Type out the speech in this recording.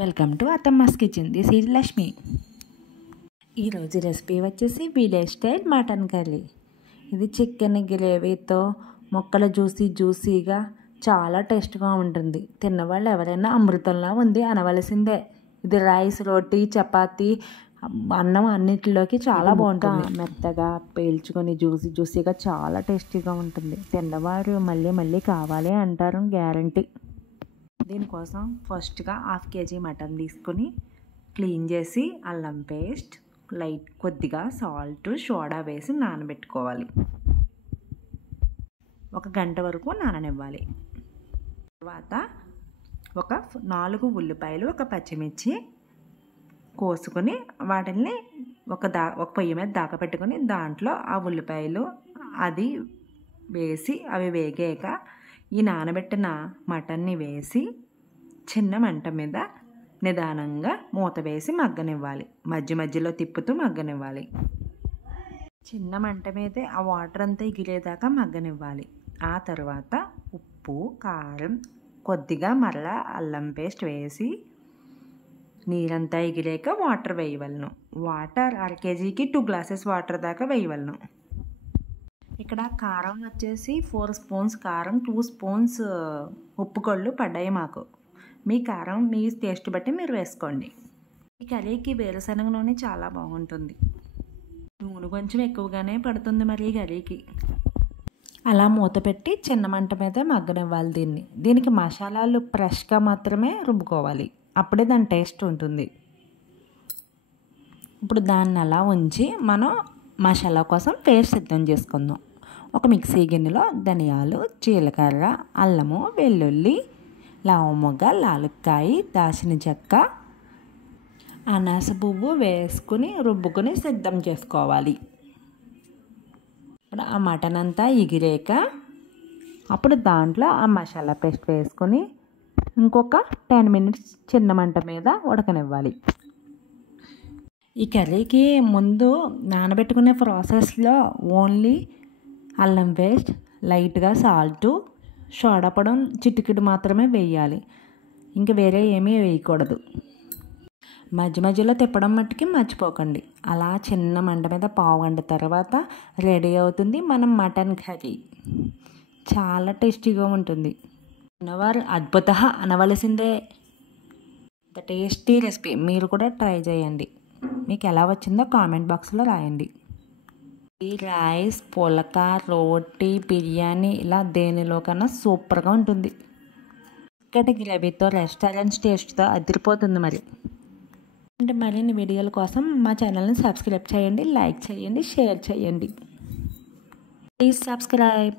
Welcome to అత్తమ్మస్ kitchen. This is Lakshmi. ఈరోజు recipe వచ్చేసి village style mutton curry. ఇది chicken గ్రేవీతో ముక్కలు జ్యూసీగా చాలా టేస్ట్గా ఉంటుంది. తిన్నవాళ్ళు ఎవరైనా అమృతంలా ఉంది అనవలసిందే. ఇది రైస్, రోటీ, చపాతీ, అన్నం అన్నిటిలోకి చాలా బాగుంటుంది. మెత్తగా పేల్చుకొని జ్యూసీగా చాలా టేస్టీగా ఉంటుంది. తిన్నవారు మళ్ళీ మళ్ళీ కావాలి అంటారు, గ్యారంటీ. దీనికోసం ఫస్ట్గా 1/2 kg మటన్ తీసుకొని క్లీన్ చేసి అల్లం పేస్ట్, కొద్దిగా సాల్ట్, సోడా వేసి నానబెట్టుకోవాలి. 1 గంట వరకు నాననివ్వాలి. తర్వాత ఒక 4 ఉల్లిపాయలు, 1 పచ్చిమిర్చి కోసుకొని వాటిని ఒక పొయ్యి మీద దాకపెట్టుకొని దాంట్లో ఆ ఉల్లిపాయలు అది వేసి అవి వేగాక ఈ నానబెట్టిన మటన్ని వేసి చిన్న మంట మీద నిదానంగా మూత వేసి మగ్గనివ్వాలి. మధ్యలో తిప్పుతూ మగ్గనివ్వాలి. చిన్న మంట మీదే ఆ వాటర్ అంతా ఎగిరేదాకా మగ్గనివ్వాలి. ఆ తర్వాత ఉప్పు, కారం, కొద్దిగా మరలా అల్లం పేస్ట్ వేసి నీరంతా ఎగిరాక వాటర్ వేయవలను. వాటర్ 1/2 kgకి 2 glasses వాటర్ దాకా వేయవలను. ఇక్కడ కారం వచ్చేసి 4 స్పూన్స్ కారం, 2 స్పూన్స్ ఉప్పు కళ్ళు పడ్డాయి మాకు. మీ కారం మీ టేస్ట్ బట్టి మీరు వేసుకోండి. ఈ కర్రీకి వేరుశనగ నూనె చాలా బాగుంటుంది. నూనె కొంచెం ఎక్కువగానే పడుతుంది మరి ఈ కర్రీకి. అలా మూత పెట్టి చిన్న మంట మీద మగ్గనివ్వాలి. దీనికి మసాలాలు ఫ్రెష్గా మాత్రమే రుబ్బుకోవాలి. అప్పుడే దాని టేస్ట్ ఉంటుంది. ఇప్పుడు దాన్ని అలా ఉంచి మనం మసాలా కోసం పేస్ట్ సిద్ధం చేసుకుందాం. ఒక మిక్సీ గిన్నెలో ధనియాలు, జీలకర్ర, అల్లము, వెల్లుల్లి, లవంగ, లాలుక్కాయ, దాల్చిన చెక్క, అనాస పువ్వు వేసుకుని రుబ్బుకొని సిద్ధం చేసుకోవాలి. ఇప్పుడు ఆ మటన్ అంతా ఎగిరాక అప్పుడు దాంట్లో ఆ మసాలా పేస్ట్ వేసుకొని ఇంకొక 10 minutes చిన్న మంట మీద ఉడకనివ్వాలి. ఈ కర్రీకి ముందు నానబెట్టుకునే ప్రాసెస్లో ఓన్లీ అల్లం పేస్ట్, లైట్గా సాల్టు, సోడా పొడి చిటికెడు మాత్రమే వేయాలి. ఇంకా వేరే ఏమీ వేయకూడదు. మధ్యలో తిప్పడం మట్టుకి మర్చిపోకండి. అలా చిన్న మంట మీద పావు గంట తర్వాత రెడీ అవుతుంది మనం మటన్ కర్రీ. చాలా టేస్టీగా ఉంటుంది. తిన్నవారు అద్భుత అనవలసిందే. The tasty recipe. మీరు కూడా ట్రై చేయండి. మీకు ఎలా వచ్చిందో కామెంట్ బాక్స్లో రాయండి. ఈ రైస్, పులక, రోటీ, బిర్యానీ ఇలా దేనిలో కన్నా సూపర్గా ఉంటుంది. ఇక్కడ గ్రేవీతో రెస్టారెంట్ టేస్ట్తో అదిరిపోతుంది మరి. అంటే మరిన్ని వీడియోల కోసం మా ఛానల్ని సబ్స్క్రైబ్ చేయండి, లైక్ చేయండి, షేర్ చేయండి. Please subscribe.